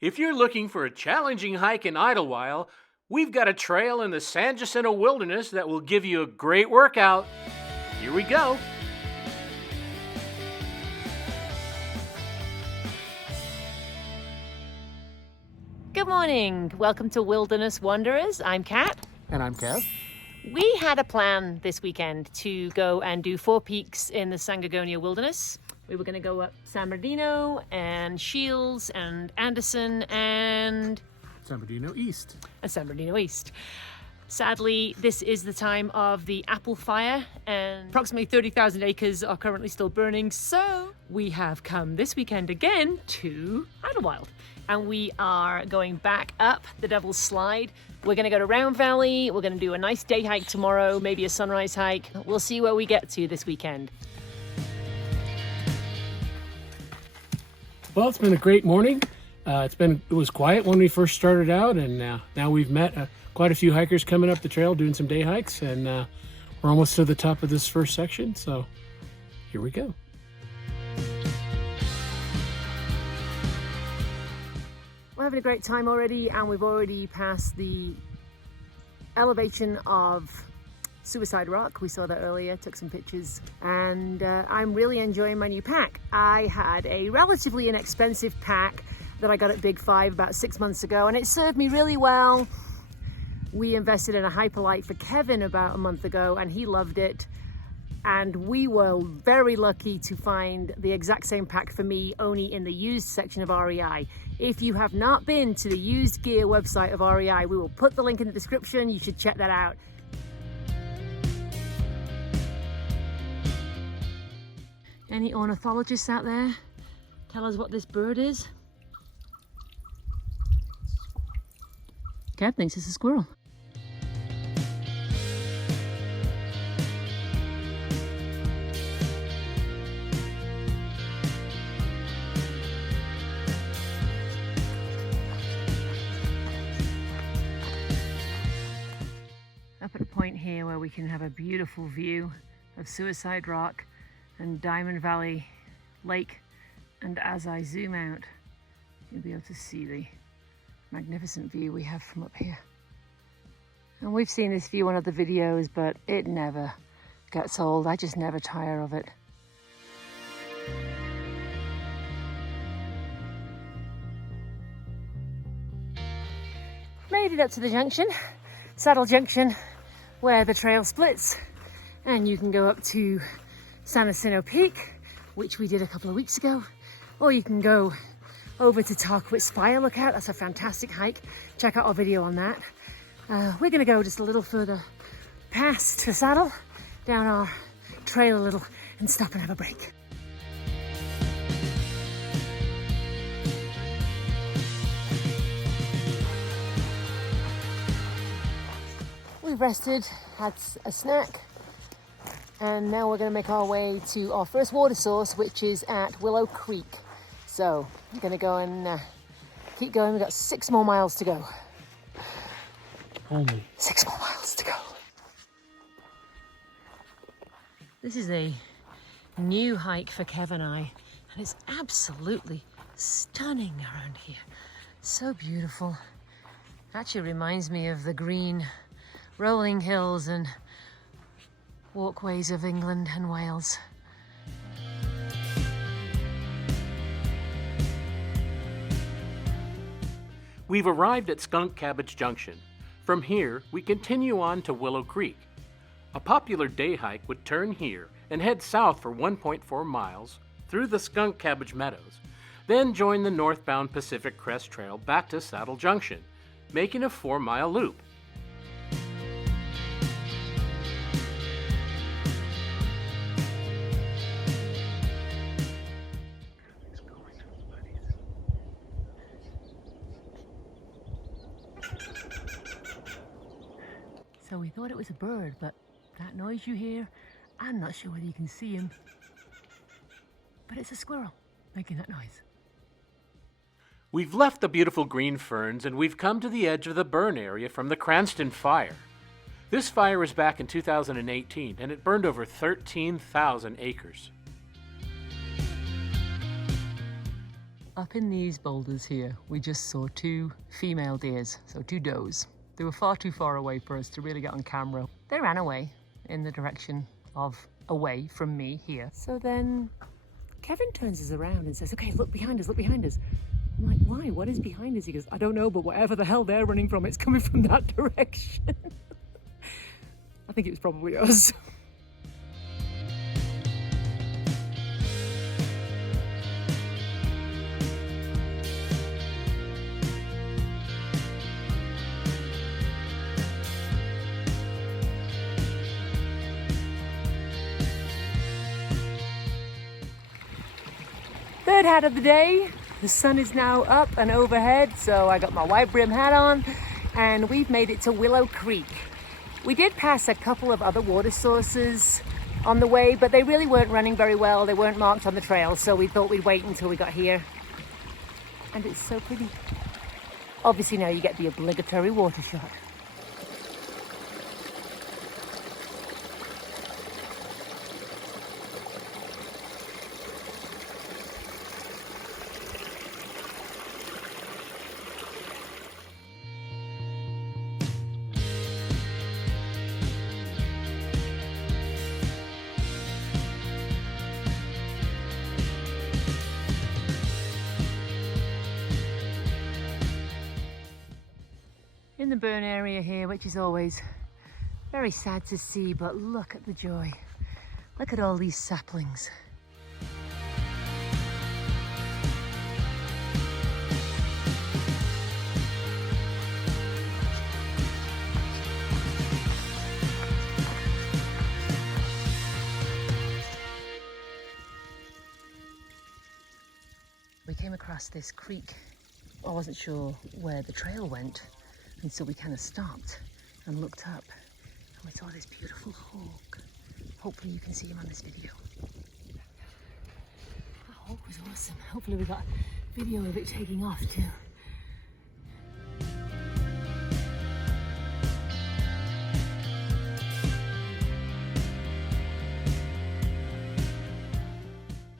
If you're looking for a challenging hike in Idyllwild, we've got a trail in the San Jacinto Wilderness that will give you a great workout. Here we go. Good morning. Welcome to Wilderness Wanderers. I'm Kat. And I'm Kev. We had a plan this weekend to go and do 4 peaks in the San Gorgonio Wilderness. We were going to go up San Bernardino and Shields and Anderson and San Bernardino East. San Bernardino East. Sadly, this is the time of the apple fire and approximately 30,000 acres are currently still burning. So we have come this weekend again to Idyllwild. And we are going back up the Devil's Slide. We're going to go to Round Valley. We're going to do a nice day hike tomorrow, maybe a sunrise hike. We'll see where we get to this weekend. Well, it's been a great morning. It was quiet when we first started out, and now we've met quite a few hikers coming up the trail doing some day hikes, and we're almost to the top of this first section, so here we go. We're having a great time already, and we've already passed the elevation of Suicide Rock. We saw that earlier, took some pictures, and I'm really enjoying my new pack. I had a relatively inexpensive pack that I got at Big Five about 6 months ago, and it served me really well. We invested in a Hyperlight for Kevin about a month ago, and he loved it. And we were very lucky to find the exact same pack for me, only in the used section of REI. If you have not been to the used gear website of REI, we will put the link in the description. You should check that out. Any ornithologists out there? Tell us what this bird is. Kev thinks it's a squirrel. Up at a point here where we can have a beautiful view of Suicide Rock and Diamond Valley Lake, and as I zoom out you'll be able to see the magnificent view we have from up here. And we've seen this view on other videos, but it never gets old. I just never tire of it. Made it up to the junction, Saddle Junction, where the trail splits, and you can go up to San Jacinto Peak, which we did a couple of weeks ago, or you can go over to Tarquitz Fire Lookout. That's a fantastic hike. Check out our video on that. We're gonna go just a little further past the saddle, down our trail a little, and stop and have a break. We've rested, had a snack, and now we're going to make our way to our first water source, which is at Willow Creek. So we're going to go and keep going. We've got 6 more miles to go. Only 6 more miles to go. This is a new hike for Kev and I, and it's absolutely stunning around here. So beautiful. Actually reminds me of the green rolling hills and walkways of England and Wales. We've arrived at Skunk Cabbage Junction. From here, we continue on to Willow Creek. A popular day hike would turn here and head south for 1.4 miles through the Skunk Cabbage Meadows, then join the northbound Pacific Crest Trail back to Saddle Junction, making a 4-mile loop. So we thought it was a bird, but that noise you hear, I'm not sure whether you can see him, but it's a squirrel making that noise. We've left the beautiful green ferns and we've come to the edge of the burn area from the Cranston Fire. This fire was back in 2018 and it burned over 13,000 acres. Up in these boulders here, we just saw 2 female deers, so 2 does. They were far too far away for us to really get on camera. They ran away in the direction of away from me here. So then Kevin turns us around and says, okay, look behind us, look behind us. I'm like, why? What is behind us? He goes, I don't know, but whatever the hell they're running from, it's coming from that direction. I think it was probably us. Third hat of the day. The sun is now up and overhead, so I got my wide brim hat on, and we've made it to Willow Creek. We did pass a couple of other water sources on the way, but they really weren't running very well. They weren't marked on the trail, so we thought we'd wait until we got here. And it's so pretty. Obviously now you get the obligatory water shot. In the burn area here, which is always very sad to see, but look at the joy. Look at all these saplings. We came across this creek. I wasn't sure where the trail went. And so we kind of stopped and looked up and we saw this beautiful hawk. Hopefully you can see him on this video. That hawk was awesome. Hopefully we got video of it taking off too.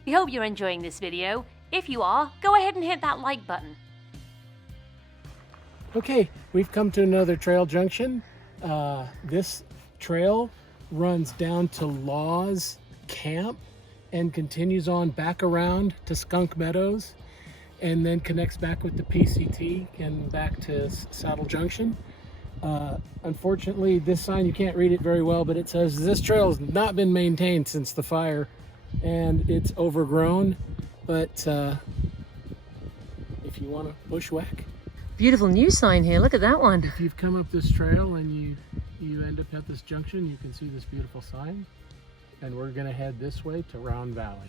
We hope you're enjoying this video. If you are, go ahead and hit that like button. Okay, we've come to another trail junction. This trail runs down to Law's Camp and continues on back around to Skunk Meadows and then connects back with the PCT and back to Saddle Junction. Unfortunately, this sign, you can't read it very well, but it says this trail has not been maintained since the fire and it's overgrown, but if you want to bushwhack. Beautiful new sign here, look at that one. If you've come up this trail and you end up at this junction, you can see this beautiful sign. And we're gonna head this way to Round Valley.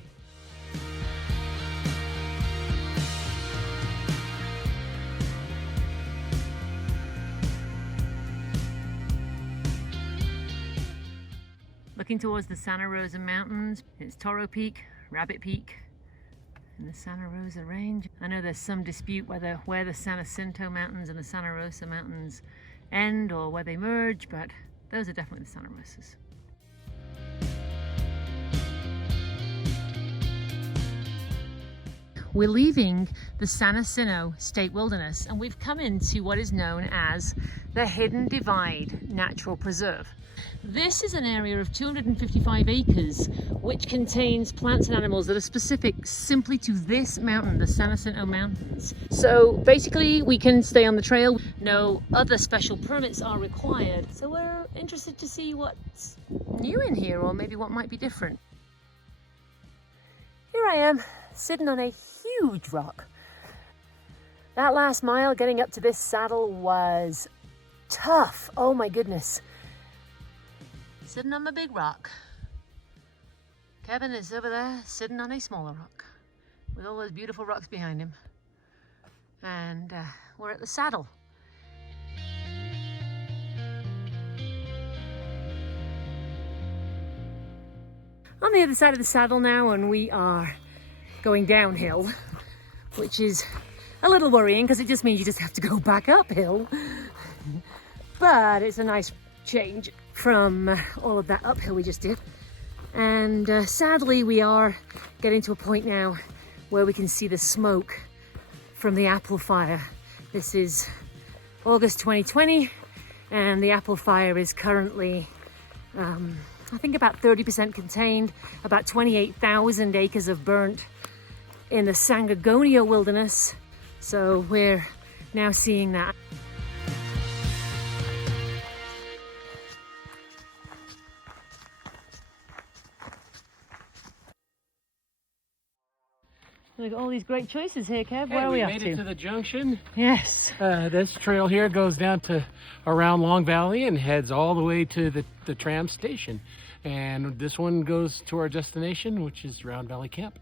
Looking towards the Santa Rosa Mountains, it's Toro Peak, Rabbit Peak, in the Santa Rosa range. I know there's some dispute where the San Jacinto Mountains and the Santa Rosa Mountains end or where they merge, but those are definitely the Santa Rosas. We're leaving the San Jacinto State Wilderness and we've come into what is known as the Hidden Divide Natural Preserve. This is an area of 255 acres which contains plants and animals that are specific simply to this mountain, the San Jacinto Mountains. So basically we can stay on the trail, no other special permits are required. So we're interested to see what's new in here or maybe what might be different. Here I am, sitting on a huge rock. That last mile getting up to this saddle was tough, oh my goodness. Sitting on my big rock. Kevin is over there sitting on a smaller rock with all those beautiful rocks behind him. And we're at the saddle. On the other side of the saddle now, and we are going downhill, which is a little worrying because it just means you just have to go back uphill. But it's a nice change from all of that uphill we just did. And sadly we are getting to a point now where we can see the smoke from the apple fire. This is August 2020 and the apple fire is currently I think about 30% contained, about 28,000 acres of burnt in the San Gorgonio Wilderness. So we're now seeing that. We've got all these great choices here, Kev. Where are we up to? We made it to the junction. Yes. This trail here goes down to around Long Valley and heads all the way to the tram station. And this one goes to our destination, which is Round Valley Camp.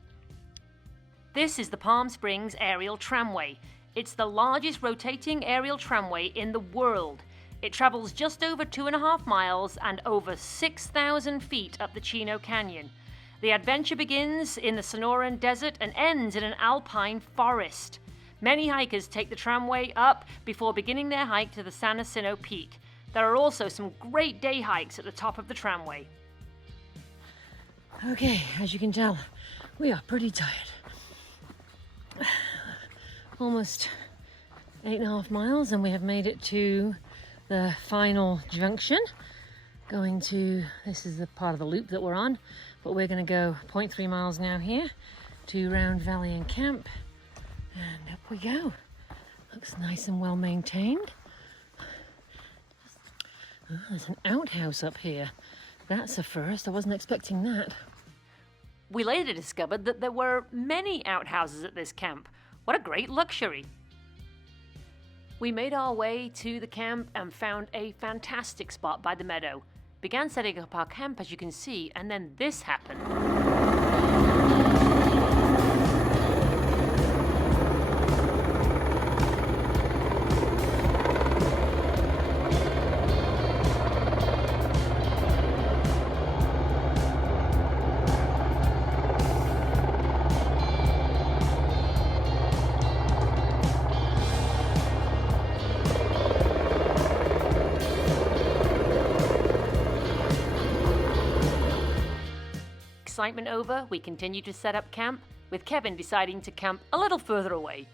This is the Palm Springs Aerial Tramway. It's the largest rotating aerial tramway in the world. It travels just over 2.5 miles and over 6,000 feet up the Chino Canyon. The adventure begins in the Sonoran Desert and ends in an alpine forest. Many hikers take the tramway up before beginning their hike to the San Jacinto Peak. There are also some great day hikes at the top of the tramway. Okay, as you can tell, we are pretty tired. Almost 8.5 miles and we have made it to the final junction. This is the part of the loop that we're on, but we're going to go 0.3 miles now here to Round Valley and Camp, and up we go. Looks nice and well maintained. Oh, there's an outhouse up here. That's a first. I wasn't expecting that. We later discovered that there were many outhouses at this camp. What a great luxury. We made our way to the camp and found a fantastic spot by the meadow. Began setting up our camp, as you can see, and then this happened. Excitement over, we continue to set up camp, with Kevin deciding to camp a little further away.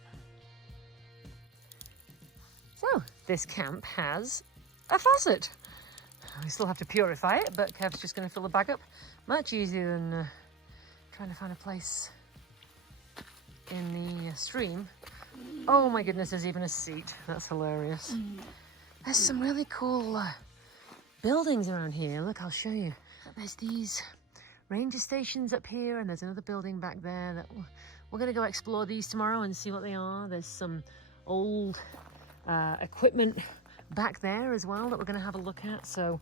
So, this camp has a faucet. We still have to purify it, but Kev's just going to fill the bag up. Much easier than trying to find a place in the stream. Oh my goodness, there's even a seat. That's hilarious. There's some really cool buildings around here. Look, I'll show you. There's these ranger stations up here, and there's another building back there that we're going to go explore these tomorrow and see what they are. There's some old equipment back there as well that we're going to have a look at. So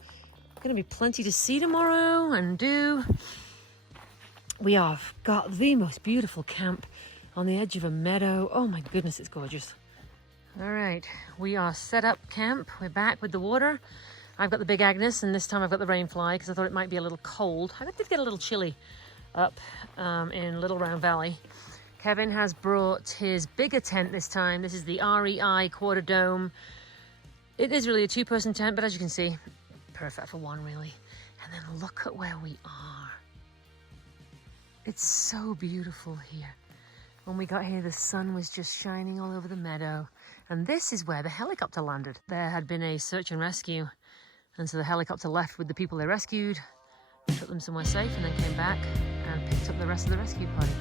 going to be plenty to see tomorrow and do. We have got the most beautiful camp on the edge of a meadow. Oh my goodness, it's gorgeous. All right, we are set up camp. We're back with the water. I've got the Big Agnes, and this time I've got the Rainfly because I thought it might be a little cold. I did get a little chilly up in Little Round Valley. Kevin has brought his bigger tent this time. This is the REI Quarter Dome. It is really a 2-person tent, but as you can see, perfect for one really. And then look at where we are. It's so beautiful here. When we got here, the sun was just shining all over the meadow. And this is where the helicopter landed. There had been a search and rescue. And so the helicopter left with the people they rescued, took them somewhere safe, and then came back and picked up the rest of the rescue party.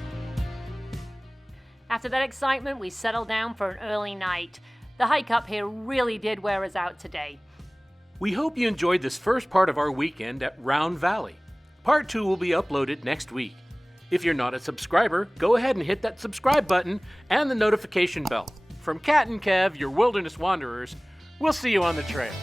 After that excitement, we settled down for an early night. The hike up here really did wear us out today. We hope you enjoyed this first part of our weekend at Round Valley. Part 2 will be uploaded next week. If you're not a subscriber, go ahead and hit that subscribe button and the notification bell. From Kat and Kev, your wilderness wanderers, we'll see you on the trail.